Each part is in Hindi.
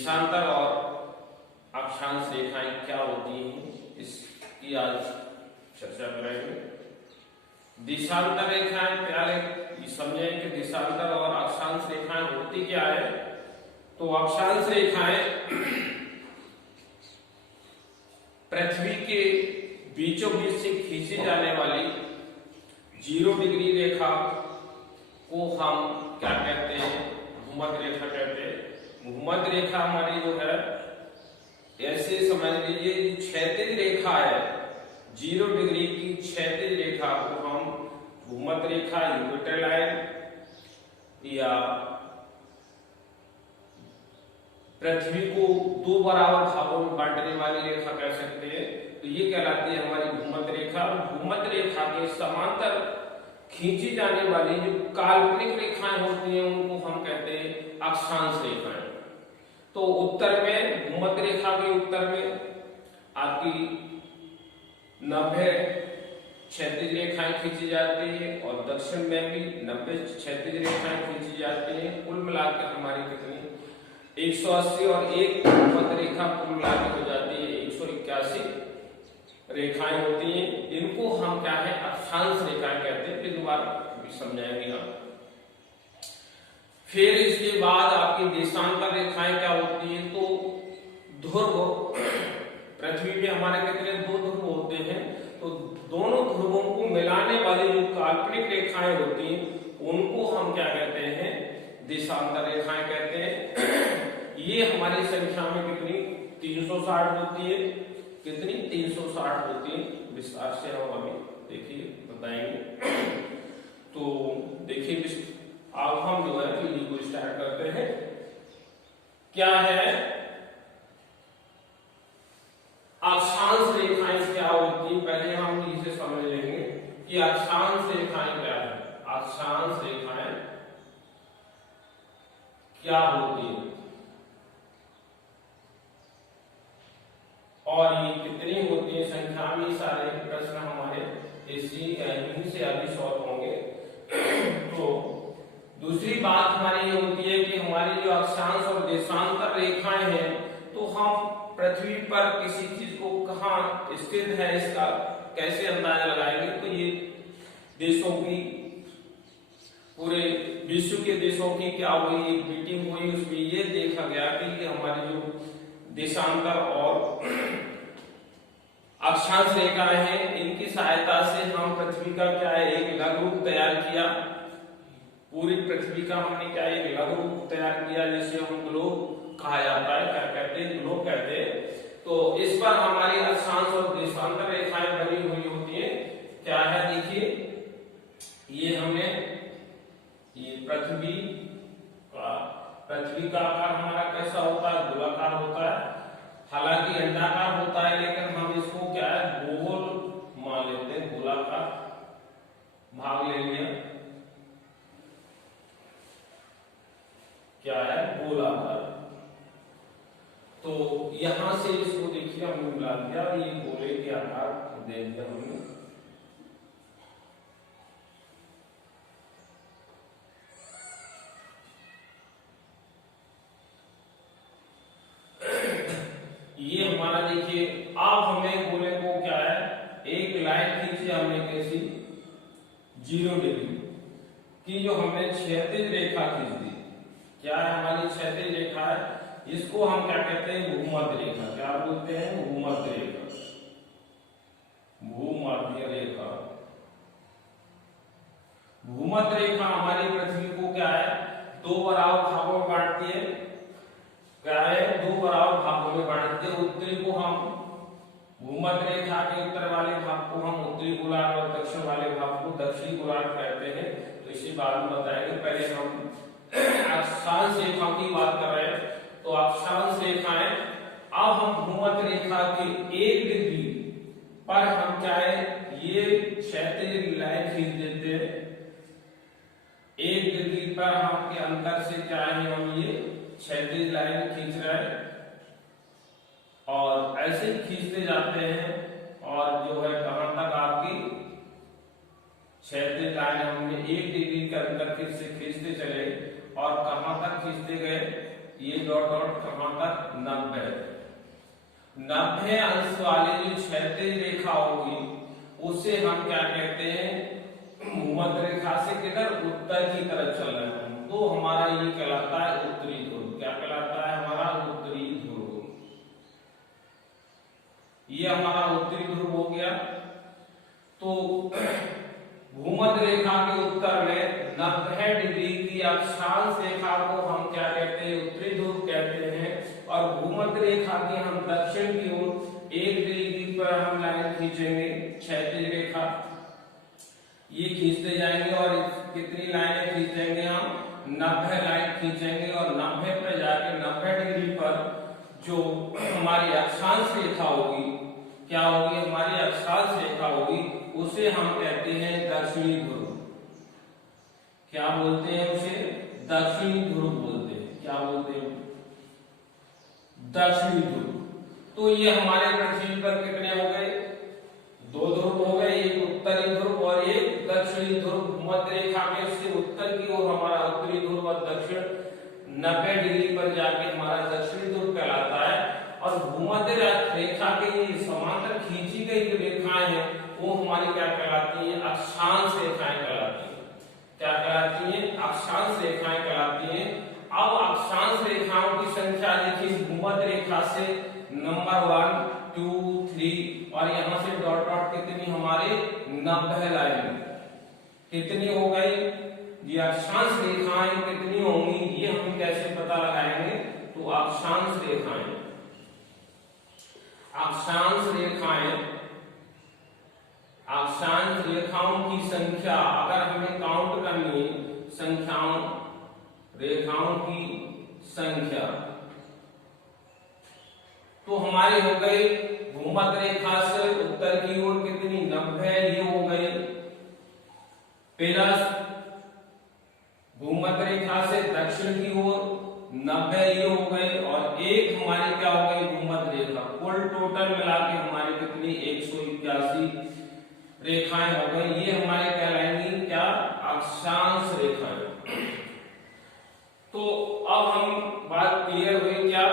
देशांतर और अक्षांश रेखाएं क्या होती हैं, इसकी आज चर्चा करेंगे। देशांतर रेखाएं पहले समझें कि देशांतर और अक्षांश रेखाएं होती क्या है। तो अक्षांश रेखाएं पृथ्वी के बीचों बीच से खींची जाने वाली 0 डिग्री रेखा को हम क्या कहते हैं, भूमध्य रेखा कहते हैं। भूमध्य रेखा हमारी जो है, ऐसे समझ लीजिए क्षैतिज रेखा है, 0 डिग्री की क्षैतिज रेखा को हम भूमध्य रेखा, यूपिटर लाइन या पृथ्वी को 2 बराबर भागों में बांटने वाली रेखा कह सकते हैं। तो ये कहलाती है हमारी भूमध्य रेखा। भूमध्य रेखा के समांतर खींची जाने वाली जो काल्पनिक रेखाएं होती हैं उनको हम कहते हैं अक्षांश रेखाएं। तो उत्तर में, भूमध्य रेखा के उत्तर में आपकी 90 क्षैतिज रेखाएं खींची जाती है और दक्षिण में भी 90 क्षैतिज रेखाएं खींची जाती हैं। कुल मिलाकर हमारी कितनी 180 और एक भूमध्य रेखा कुल मिलाकर हो जाती है 181 रेखाएं होती हैं। इनको हम क्या है, अक्षांश रेखाएं कहते हैं। फिर दोबारा समझाएंगे हम। फिर इसके बाद आपकी देशांतर रेखाएं क्या होती हैं। तो ध्रुव, पृथ्वी पे हमारे कितने 2 ध्रुव होते हैं। तो दोनों ध्रुवों को मिलाने वाली जो काल्पनिक रेखाएं होती हैं उनको हम क्या कहते हैं, देशांतर रेखाएं कहते हैं। ये हमारी संख्या में कितनी 360 होती है। कितनी 360 होती है। विस्तार से हम अभी देखिए बताएंगे। तो देखिए अब हम जो है वीडियो को स्टार्ट करते हैं। क्या है अक्षांश रेखाएं क्या होती है, पहले हम इसे समझ लेंगे कि अक्षांश रेखाएं क्या है। अक्षांश रेखाएं क्या होती है और ये कितनी होती है, संख्या में सारे प्रश्न हमारे इसी से अभी सॉल्व होंगे। तो दूसरी बात हमारी ये होती है कि हमारी जो अक्षांश और देशांतर रेखाएं हैं, तो हम पृथ्वी पर किसी चीज को कहाँ स्थित है इसका कैसे अंदाजा लगाएंगे। तो ये देशों की, पूरे विश्व के देशों की क्या हुई, एक मीटिंग हुई, उसमें ये देखा गया कि हमारी जो देशांतर और अक्षांश रेखाएं हैं इनकी सहायता से हम पृथ्वी का क्या है, एक लघु रूप तैयार किया। पूरी पृथ्वी का हमने क्या एक लघु रूप तैयार किया, जिसे हम ग्लोब कहा जाता है। क्या कहते हैं, ग्लोब कहते हैं। तो इस पर हमारी अक्षांश और देशांतर रेखाएं बनी हुई होती है। क्या है देखिए, ये हमने ये पृथ्वी का आकार हमारा कैसा होता है, गोलाकार होता है। हालांकि अंडाकार होता है, लेकिन हम इसको क्या है गोल मान लेते हैं। गोलाकार भाग ले लिया, क्या है गोलाकार। तो यहां से इसको देखिए हमने मिला दिया, ये गोले के आकार दे दिया हमने। ये हमारा देखिए, अब हमें गोले को क्या है, एक लाइन खींची हमने कैसी 0 डिग्री की, जो हमने क्षैतिज रेखा खींच दी। क्या है हमारी क्षैतिज रेखा है, इसको हम क्या कहते हैं, भूमध्य रेखा। क्या बोलते हैं, भूमध्य रेखा। भूमध्य रेखा, भूमध्य रेखा हमारी पृथ्वी को क्या है 2 बराबर भागों में बांटती है। क्या है 2 बराबर भागों में बांटते हैं। उत्तरी को हम भूमध्य रेखा के उत्तर वाले भाग को हम उत्तरी गोलार्ध और दक्षिण वाले भाग को दक्षिणी गोलार्ध कहते हैं। तो इसी बात में बताएंगे। पहले हम अक्षांश रेखा की बात कर रहे हैं। तो अक्षांश रेखाएं, अब हम भूमध्य रेखा के 1 डिग्री पर हम क्या है, ये क्षैतिज लाइन खींच देते हैं। 1 डिग्री पर हम के अंतर से क्या है, हम ये क्षैतिज लाइन खींच रहे हैं और ऐसे खींचते जाते हैं। और जो है कहां तक आपकी क्षैतिज लाइन हमने 1 डिग्री के अंतर से खींचते चले और कहां तक खींचते गए, ये डॉट डॉट कहां तक 90 अंश वाली जो क्षैतिज रेखा होगी उसे हम क्या कहते हैं, भूमध्य रेखा से किधर उत्तर की तरफ चल रहे हैं, तो हमारा ये कहलाता है उत्तरी ध्रुव। क्या कहलाता है हमारा उत्तरी ध्रुव। ये हमारा उत्तरी ध्रुव हो गया। तो भूमध्य रेखा के उत्तर में 90 डिग्री की अक्षांश रेखा को हम क्या कहते हैं, उत्तरी ध्रुव कहते हैं। और भूमध्य रेखा के हम दक्षिण की ओर 1 डिग्री पर हम लाइन खींचेंगे, क्षैतिज रेखा ये खींचते जाएंगे। और कितनी लाइनें खींचेंगे हम, 90 लाइन खींचेंगे। और 90 पर जाके 90 डिग्री पर जो हमारी अक्षांश रेखा होगी, क्या होगी, हमारी अक्षांश रेखा होगी, उसे हम कहते हैं दक्षिणी ध्रुव। क्या बोलते हैं उसे, दक्षिणी ध्रुव बोलते हैं। क्या बोलते हैं, दक्षिणी ध्रुव। तो ये हमारे पृथ्वी पर कितने हो गए, 2 ध्रुव हो गए, एक उत्तरी ध्रुव और एक दक्षिणी ध्रुव। भूमध्य रेखा में से उत्तर की ओर हमारा उत्तरी ध्रुव और दक्षिण 90 डिग्री पर जाके हमारा दक्षिणी ध्रुव कहलाता है। और भूमध्य रेखा के समांतर खींची गई जो रेखाएं हैं वो हमारी क्या कहलाती है, अक्षांश रेखाएं कहलाती हैं। क्या कहलाती हैं, अक्षांश रेखाएं कहलाती हैं। अब अक्षांश रेखाओं की संख्या देखिए, भूमध्य रेखा से नंबर 1 2 3 और यहां से डॉट डॉट कितनी हमारे 90 लाइन कितनी हो गई। ये अक्षांश रेखाएं कितनी होंगी ये हम कैसे पता लगाएंगे, तो अक्षांश रेखाएं, अक्षांश रेखाएं, अक्षांश रेखाओं की संख्या अगर हमें काउंट करनी है, संख्याओं रेखाओं की संख्या, तो हमारी हो गई भूमध्य रेखा से उत्तर की ओर कितनी 90 ये हो गई, प्लस भूमध्य रेखा से दक्षिण की ओर 90 ये हो गई, और एक हमारी क्या हो गई भूमध्य रेखा। कुल टोटल मिला के हमारी कितनी 181 रेखाएं हो गई। ये हमारे कहलाएंगी क्या, अक्षांश रेखाएं। तो अब हम बात क्लियर हुई क्या,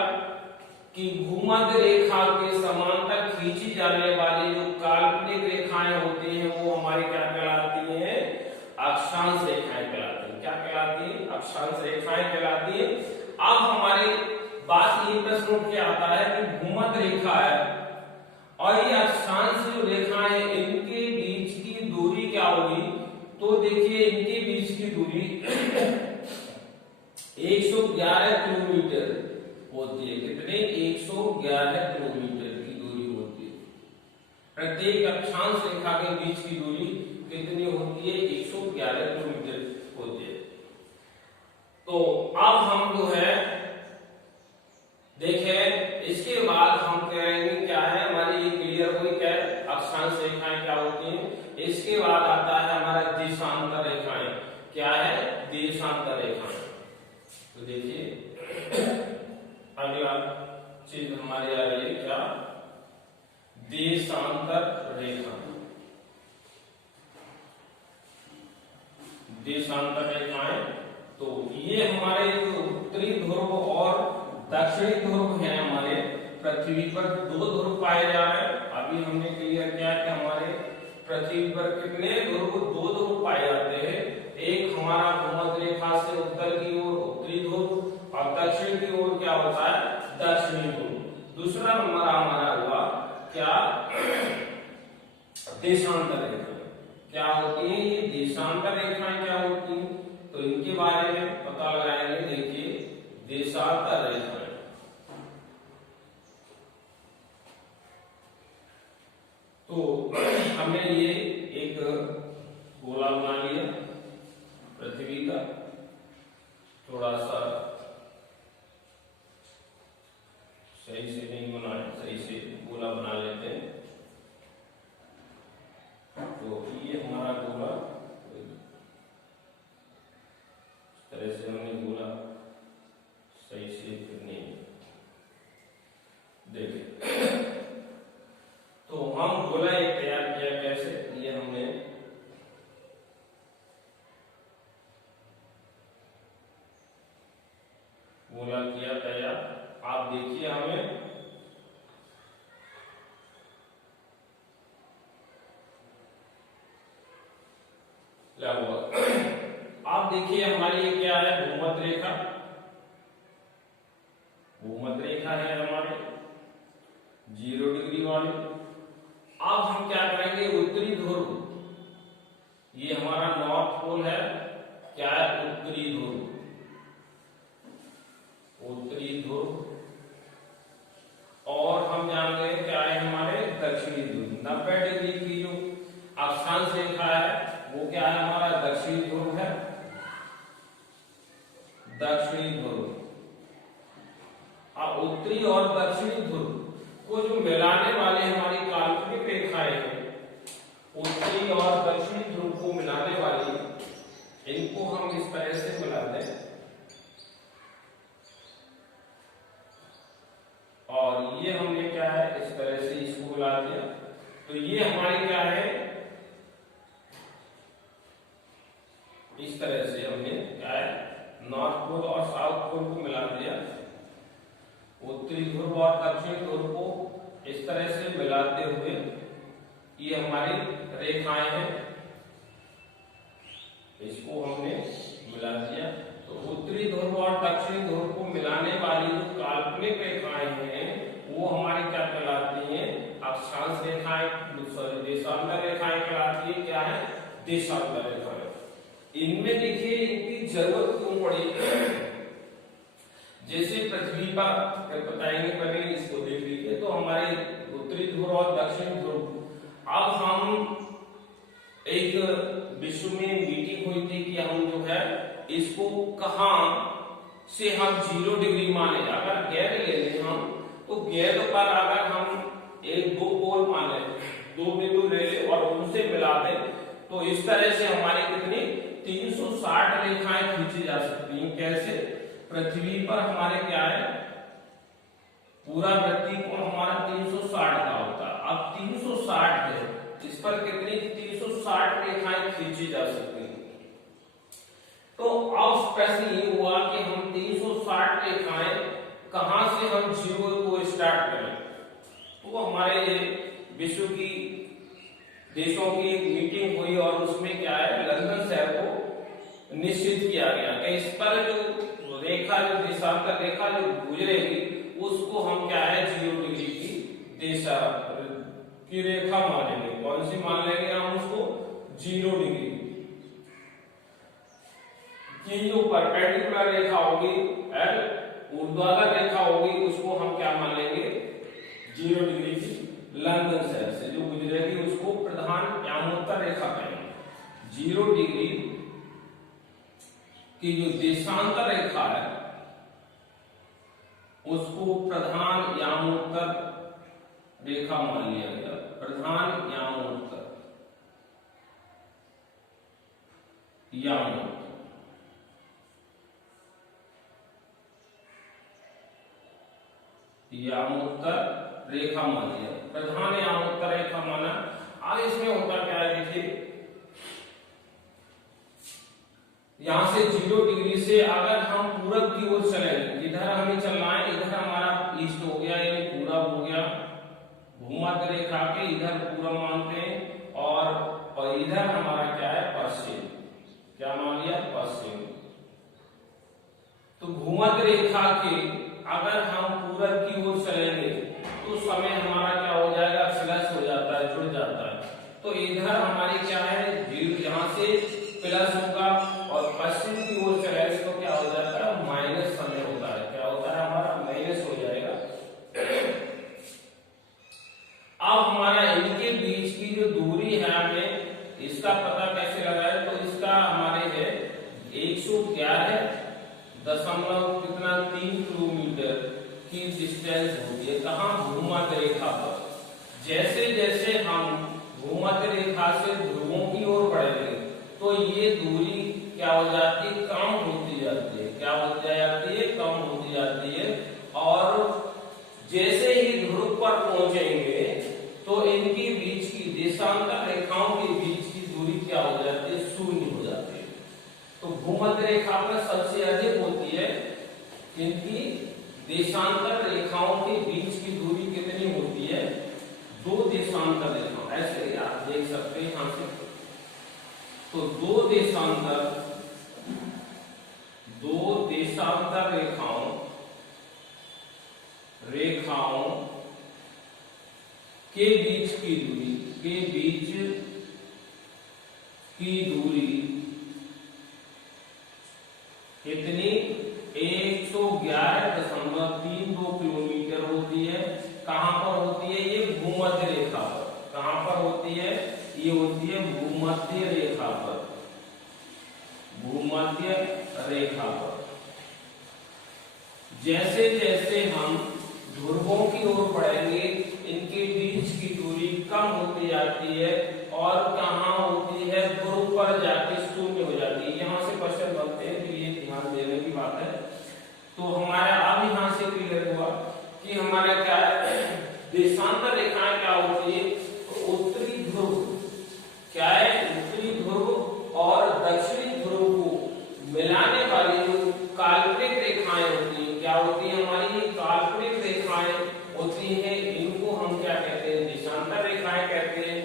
कि भूमध्य रेखा के समांतर खींची जाने वाली जो काल्पनिक रेखाएं होती हैं वो हमारी क्या कहलाती हैं, अक्षांश रेखाएं कहलाती हैं। क्या कहलाती हैं, अक्षांश रेखाएं कहलाती हैं। अब हमारी बात ये प्रश्न उठ के आता है कि भूमध्य रेखा है और ये अक्षांश जो रेखाएं हैं इनके बीच की दूरी क्या होगी, तो देखिए इनके बीच की दूरी 111 किलोमीटर होती है। कितने, 111 किलोमीटर की दूरी होती है। प्रत्येक अक्षांश रेखा के बीच की दूरी कितनी होती है, 111 किलोमीटर होती है। तो अब हम जो है देखें, इसके बाद हम कहेंगे क्या है, हमारी ये क्लियर हुई क्या है, अक्षांश रेखाएं क्या होती हैं। इसके बाद आता है हमारा देशांतर रेखाएं। क्या है, देशांतर रेखाएं। तो देखिए अगला चीज हमारी आ रही है क्या, देशांतर रेखा। देशांतर रेखाएं, तो ये हमारे जो उत्तरी ध्रुव और दक्षिणी ध्रुव है, हमारे पृथ्वी पर 2 ध्रुव पाए जा रहे हैं। अभी हमने क्लियर किया कि हमारे पृथ्वी पर कितने ध्रुव, 2 ध्रुव पाए जाते हैं। एक हमारा भूमध्य रेखा से उत्तर की ओर उत्तरी ध्रुव और दक्षिण की ओर क्या होता है, दक्षिणी ध्रुव। दूसरा नंबर हमारा हुआ क्या, देशांतर रेखा। क्या होती है ये देशांतर रेखाएं, क्या होती है, तो इनके बारे में पता लगाएंगे। देखिए देशांतर रेखाएं, तो हमने ये एक गोला बना लिया पृथ्वी का, थोड़ा सा सही से नहीं बनाए, सही से गोला बना लेते हैं। तो ये हमारा गोला, इस तरह से हमने गोला सही से नहीं देखे। तो हम गोला एक तैयार किया कैसे, ये हमने गोला किया आप देखिए हमें लगभग आप देखिए हमारी ये क्या है, भूमध्य रेखा। भूमध्य रेखा है हमारे 0 डिग्री वाली। अब हम क्या करेंगे, उत्तरी ध्रुव, ये हमारा नॉर्थ पोल है, क्या है, उत्तरी ध्रुव, उत्तरी ध्रुव। और हम जान गए क्या है हमारे दक्षिणी ध्रुव। 90 डिग्री की जो अक्षांश रेखा है वो क्या है, हमारा दक्षिणी ध्रुव है, दक्षिणी ध्रुव। अब उत्तरी और दक्षिणी ध्रुव को जो मिलाने वाले हमारी काल्पनिक रेखाएं हैं, उत्तरी और दक्षिणी ध्रुव को मिलाने वाली, इनको हम इस तरह से मिलाते हैं। और ये हमने क्या है, इस तरह से इसको मिला दिया। तो ये हमारी क्या है, इस तरह से हमने क्या है, नॉर्थ पोल और साउथ पोल को मिला दिया। उत्तरी ध्रुव और दक्षिणी ध्रुव को इस तरह से मिलाते हुए ये हमारी रेखाएं हैं, इसको हमने मिला दिया। तो उत्तरी ध्रुव और दक्षिणी ध्रुव को मिलाने वाली जो काल्पनिक रेखाएं हैं वो हमारी क्या कहलाती हैं, अक्षांश रेखाएं, सॉरी देशांतर रेखाएं कहलाती है। क्या है, देशांतर रेखाएं। इनमें देखिए इनकी जरूरत क्यों पड़ी, जैसे पृथ्वी पर बताएंगे, पहले इसको देख लीजिए। तो हमारे उत्तरी ध्रुव और दक्षिणी ध्रुव, अब हम एक विश्व में मीटिंग हुई थी कि हम जो है इसको कहां से हम 0 डिग्री माने। अगर गैर ले लें हम, तो गैर पर अगर हम एक दो पोल माने, 2 बिंदु ले लें और उनसे मिला दें, तो इस तरह से हमारी कितनी 360 रेखाएं खींची जा सकती हैं। कैसे, पृथ्वी पर हमारे क्या है, पूरा वृत्तिकोण हमारा 360 का होता है। अब 360 है, इस पर कितनी 360 रेखाएं खींची जा सकती हैं। तो अब प्रश्न ये हुआ कि हम 360 रेखाएं कहां से हम 0 को स्टार्ट करें। तो हमारे विश्व की देशों की एक मीटिंग हुई और उसमें क्या है, लंदन शहर को निश्चित किया गया कि इस पर जो रेखा, जो देशांतर रेखा जो गुजरेगी उसको हम क्या है 0 डिग्री की देशा की रेखा मानेंगे। कौन सी मान लेंगे हम उसको, 0 डिग्री की जो परपेंडिकुलर रेखा होगी, ऊर्ध्वाधर रेखा होगी, उसको हम क्या मान लेंगे 0 डिग्री की लंदन शहर से जो गुजरेगी उसको प्रधान यामोत्तर रेखा कहेंगे। 0 डिग्री की जो देशांतर रेखा है उसको प्रधान यामोत्तर रेखा मान लिया गया, प्रधान यामोत्तर, यामोत्तर। यामोत्तर रेखा मान लिया, प्रधान यामोत्तर रेखा माना। अब इसमें होता क्या है, देखिए यहां से 0 डिग्री से अगर हम पूरब की ओर चलेंगे, इधर हमें चलना है, इधर हमारा ईस्ट हो गया यानी पूरब हो गया, भूमध्य रेखा के इधर पूरब मानते हैं, और इधर हमारा क्या है पश्चिम, क्या मान लिया पश्चिम। तो भूमध्य रेखा के अगर हम पूरब की ओर चलेंगे तो समय हमारा क्या हो जाएगा, प्लस हो जाता है, जुड़ जाता है। तो इधर हमारी क्या है, यहां से प्लस होगा और पश्चिम की ओर चलेंगे तो क्या हो जाता है, माइनस समय होता है। क्या होता है हमारा, माइनस हो जाएगा। अब हमारा इनके बीच की जो दूरी है, हमें इसका पता कैसे लगाए, तो इसका हमारे है 111.3 किलोमीटर की डिस्टेंस होती है। कहां, भूमध्य रेखा पर। जैसे जैसे हम भूमध्य रेखा से ध्रुवों की ओर बढ़ेंगे तो ये दूरी क्या हो जाती है, कम होती जाती है। क्या हो जाती है, कम होती जाती है। और जैसे ही ध्रुव पर पहुंचेंगे तो इनके बीच की देशांतर रेखाओं के बीच की दूरी क्या हो जाती है, शून्य हो जाती है। तो भूमध्य रेखा पर सबसे अधिक होती है इनकी देशांतर रेखाओं के बीच की दूरी कितनी होती है? 2 देशांतर रेखाओं, ऐसे आप देख सकते हैं यहां से। तो 2 देशांतर रेखाओं के बीच की दूरी कितनी? 111.32 किलोमीटर होती है। कहां पर होती है ये? भूमध्य रेखा पर। कहां पर होती है ये? होती है भूमध्य रेखा पर। भूमध्य रेखा पर। जैसे जैसे हम ध्रुवों की ओर बढ़ेंगे इनके बीच की दूरी कम होती जाती है और कहां होती है? ध्रुव पर जाके शून्य हो जाती है। यहां से क्वेश्चन बनते हैं, तो ये ध्यान देने की बात है। तो हमारा अब यहां से क्लियर हुआ कि हमारा क्या है, देशांतर रेखाएं क्या होती है? तो उत्तरी ध्रुव क्या है? उत्तरी ध्रुव और दक्षिणी ध्रुव को मिलाने वाली जो काल्पनिक रेखाएं होती है, क्या होती है? हमारी काल्पनिक रेखाएं होती हैं, इनको हम क्या कहते हैं? देशांतर रेखाएं कहते हैं।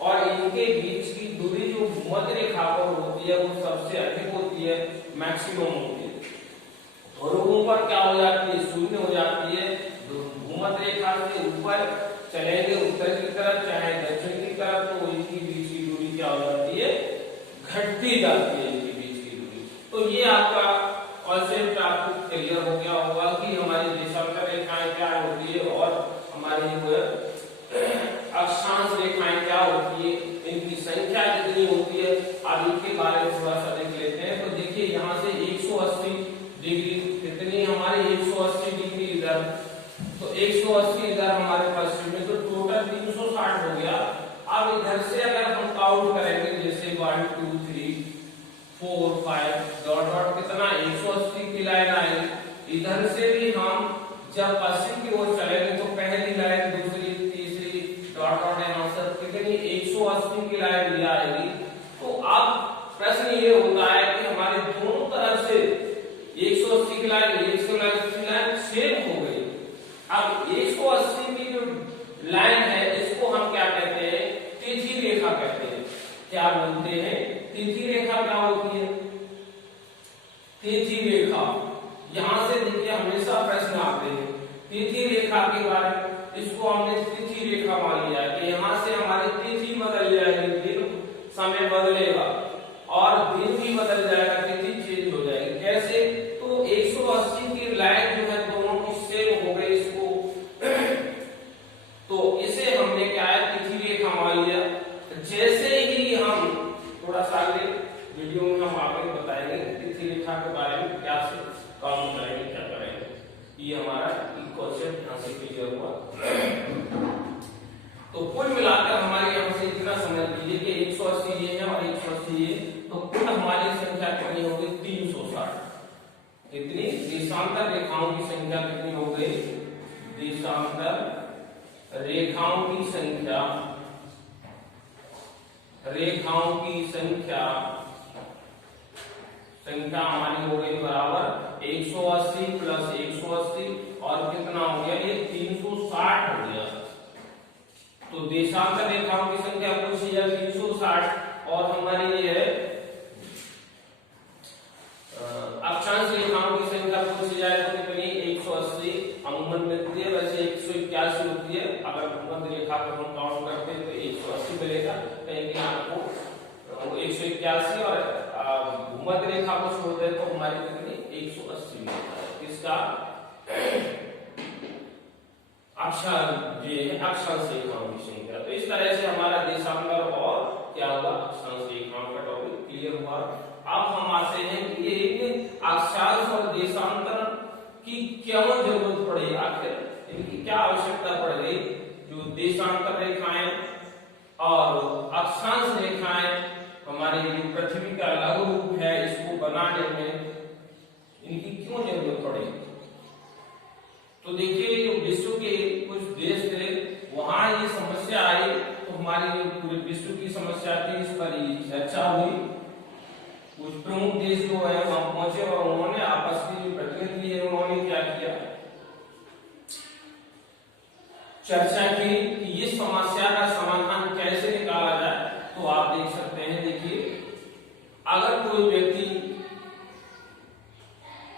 और इनके बीच की दूरी जो भूमध्य रेखा पर होती है वो सबसे अधिक होती है, मैक्सिमम होती है। ध्रुवों पर क्या हो जाती है? शून्य हो जाती है। भूमध्य रेखा से ऊपर चलेंगे उत्तर की तरफ चाहे दक्षिण की तरफ, तो इनकी बीच की दूरी क्या हो जाती है? घटती जाती है इनकी बीच की दूरी। तो ये आपका कॉन्सेप्ट आपको क्लियर हो गया होगा कि हमारी देशांतर रेखाएं क्या होती है और हमारी अक्षांश रेखाएं क्या होती है, इनकी संख्या कितनी होती है। अब इनके बारे में थोड़ा सा देख लेते हैं। तो देखिए यहाँ से 180 डिग्री कितनी हमारी? 180 डिग्री इधर, तो 180 इधर हमारे पश्चिम में, तो टोटल 360 हो गया। अब इधर से अगर हम काउंट करेंगे जैसे 1 2 3 4 5 डॉट डॉट कितना? 180 की लाइन आएगी। इधर से भी हम जब पश्चिम की ओर चलेंगे तो पहली लाइन, दूसरी, तीसरी डॉट डॉट यहाँ से कितनी? 180 की लाइन भी आएगी। तो अब प्रश्न ये होता है कि हमारे दोनों तरफ से 180 की लाइन, 180 की लाइन सेम हो गई। अब 180 की जो लाइन है इसको हम क्या कहते हैं? तिथि रेखा कहते हैं। क्या बोलते हैं? तिथि रेखा क्या होती है? तिथि रेखा, यहां से देखिए हमेशा प्रश्न आते हैं तिथि रेखा के बारे में। इसको हमने तिथि रेखा मान लिया कि यहां से हमारी तिथि बदल जाएगी, दिन समय बदलेगा और दिन भी बदल जाएगा, तिथि चेंज हो जाएगी। कैसे? तो 180 की लाइन जो है दोनों की सेम हो गई इसको तो इसे हमने क्या है? तिथि रेखा मान लिया। जैसे ही हम थोड़ा सा आगे वीडियो में हम आगे बताएंगे तिथि रेखा के बारे में, क्या से काम करेंगे, क्या करेंगे। ये हमारा क्वेश्चन यहाँ से क्लियर हुआ। तो कुल मिलाकर हमारे यहाँ से इतना समझ लीजिए कि 180 ये है और 180 ये, तो कुल हमारी संख्या कितनी हो गई? 360। कितनी? देशांतर रेखाओं की संख्या कितनी हो गई? देशांतर रेखाओं की संख्या हमारी हो गई बराबर 180 प्लस 180 और कितना हो गया? ये 360 हो गया। तो देशांतर रेखाओं की संख्या पूछी है 360 और हमारी ये है अक्षांश रेखाओं की संख्या पूछी जाए तो कितनी? 180 अमूमन मिलती है, वैसे 181 होती है। अगर भूमध्य रेखा को हम काउंट करते हैं तो 180 मिलेगा, कहीं आपको 181 और भूमध्य रेखा को छोड़ दे तो हमारी कितनी? 180 मिलता है। किसका? अक्षांश रेखाओं की संख्या। तो इस तरह से हमारा देशांतर और क्या हुआ? अक्षांश रेखाओं का टॉपिक क्लियर हुआ। अब हम आते हैं कि ये अक्षांश और देशांतर की क्यों जरूरत पड़ी, आखिर इनकी क्या आवश्यकता पड़ गई? जो देशांतर रेखाएं और अक्षांश रेखाएं हमारे जो पृथ्वी का लघु रूप है इसको बनाने में इनकी क्यों जरूरत पड़ी? तो देखिए जो विश्व के कुछ देश थे वहां ये समस्या आई, तो हमारी पूरे विश्व की समस्या थी, इस पर चर्चा हुई। कुछ प्रमुख देश जो है वहां पहुंचे और उन्होंने आपस की जो प्रतिनिधि है उन्होंने क्या किया? चर्चा की कि ये समस्या का समाधान कैसे निकाला जाए। तो आप देख सकते हैं, देखिए अगर कोई व्यक्ति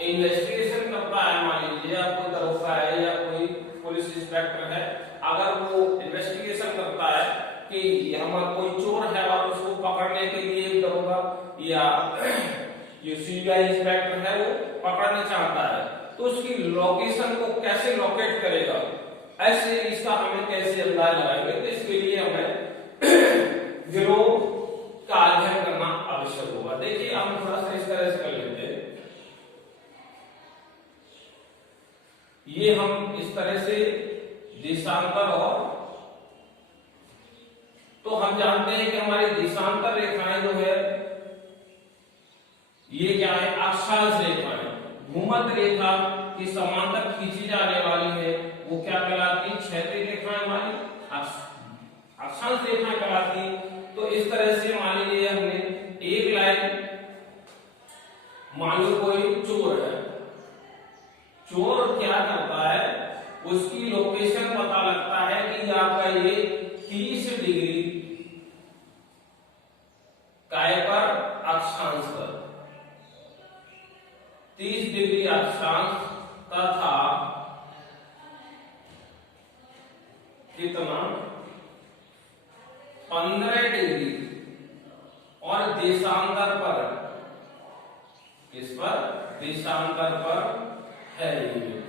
इन्वेस्टिगेशन करता है, मान लीजिए आपको दरोगा है या कोई पुलिस इंस्पेक्टर है, अगर वो इन्वेस्टिगेशन करता है कि हमारा कोई चोर है और उसको पकड़ने के लिए दरोगा या जो सीबीआई इंस्पेक्टर है वो पकड़ना चाहता है, तो उसकी लोकेशन को कैसे लोकेट करेगा, ऐसे इसका हमें कैसे अंदाज लगाएंगे। तो इसके लिए हमें गिरोह का अध्ययन करना आवश्यक होगा। देखिए हम थोड़ा सा इस तरह से कर लेते हैं, ये हम इस तरह से देशांतर, और तो हम जानते हैं कि हमारी देशांतर रेखाएं जो है ये क्या है, अक्षांश रेखाएं। भूमध्य रेखा की समांतर खींची जाने वाली है वो क्या कहलाती है, क्षैतिज रेखाएं हमारी अक्षांश रेखाएं कहलाती। तो इस तरह से मान लीजिए हमने एक लाइन, मान लो कोई चोर है, चोर क्या करता है, उसकी लोकेशन पता लगता है कि आपका ये 30 डिग्री काय पर अक्षांश पर, 30 डिग्री अक्षांश तथा कितना 15 डिग्री और देशांतर पर, किस पर, देशांतर पर है ये।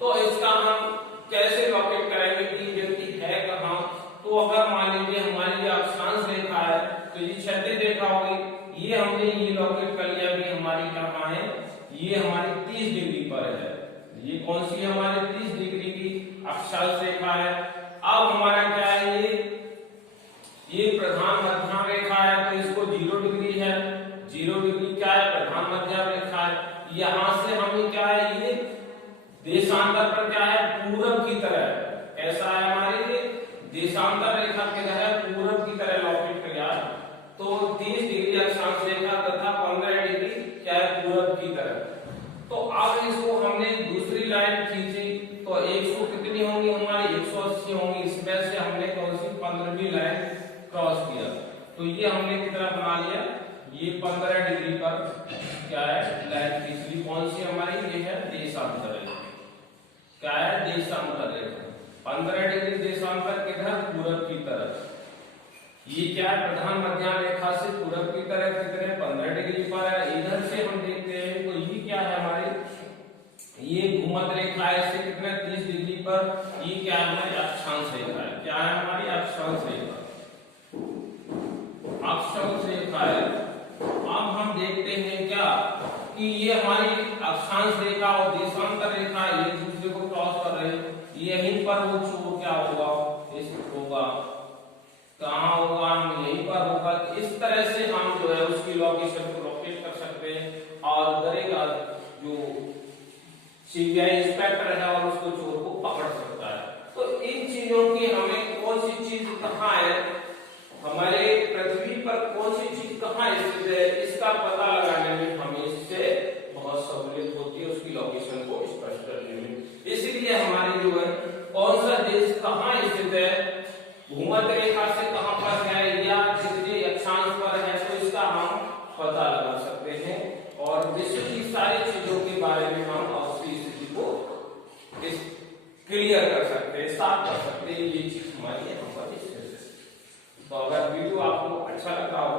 तो इसका हम कैसे लोकेट करेंगे कि व्यक्ति है कहां। तो अगर मान लीजिए हमारी ये अक्षांश रेखा है तो ये क्षैतिज रेखा होगी, ये हमने ये लोकेट कर लिया कि हमारी कहां है, ये हमारी 30 डिग्री पर है। ये कौन सी है, हमारी 30 डिग्री की अक्षांश रेखा है। अब हमारा क्या है, ये प्रधान मध्य रेखा है, तो इसको 0 डिग्री है, 0 डिग्री क्या है, प्रधान मध्य रेखा है। यहां से हमें क्या है, ये देशांतर पर क्या है, पूरब की तरह, कैसा है हमारे ये देशांतर रेखा के तरह पूरब की तरह लोकेट किया। तो 30 डिग्री अक्षांश रेखा तथा 15 डिग्री क्या है, पूरब की तरह। तो अब इसको हमने दूसरी लाइन खींची तो 100 कितनी होंगी हमारी, 180 होंगी। इसमें से हमने कौन सी 15वीं लाइन क्रॉस किया, तो ये हमने कितना बना लिया, ये 15 डिग्री पर क्या है, लाइन खींच ली। कौन सी हमारी, ये है देशांतर रेखा, क्या है, देशांतर रेखा। 15 डिग्री देशांतर किधर, पूरब की तरफ। ये क्या है, प्रधान मध्य रेखा से पूरब की तरफ कितने 15 डिग्री पर है। इधर से हम देखते हैं तो ये क्या है हमारे, ये भूमध्य रेखा है, इससे कितने 30 डिग्री पर। ये क्या है, हमारी अक्षांश रेखा है। क्या है हमारी अक्षांश रेखा, अक्षांश रेखा है। अब हम देखते हैं क्या कि ये हमारी अक्षांश रेखा और देशांतर रेखा एक दूसरे को क्रॉस कर रहे हैं। यहीं पर वो चोर क्या होगा, इस होगा, कहाँ होगा, हम यहीं पर होगा। इस तरह से हम जो है उसकी लोकेशन को लोकेट कर सकते हैं और डरेगा जो सीबीआई इंस्पेक्टर है और उसको चोर को पकड़ सकता है। तो इन चीजों की हमें कौन सी चीज कहाँ है, हमारे पृथ्वी पर कौन सी चीज कहाँ स्थित है, इसका पता लगाने में हमें इससे बहुत सहूलियत होती है, उसकी लोकेशन को स्पष्ट करने में। इसलिए हमारी जो है कौन सा देश कहाँ स्थित है, भूमध्य रेखा से कहां पर है या कितने अक्षांश पर है, तो इसका हम पता लगा सकते हैं और विश्व की सारी चीजों के बारे में हम उसकी स्थिति को क्लियर कर सकते हैं, साफ कर सकते हैं। ये चीज हमारी यहाँ पर। तो अगर वीडियो आपको अच्छा लगा हो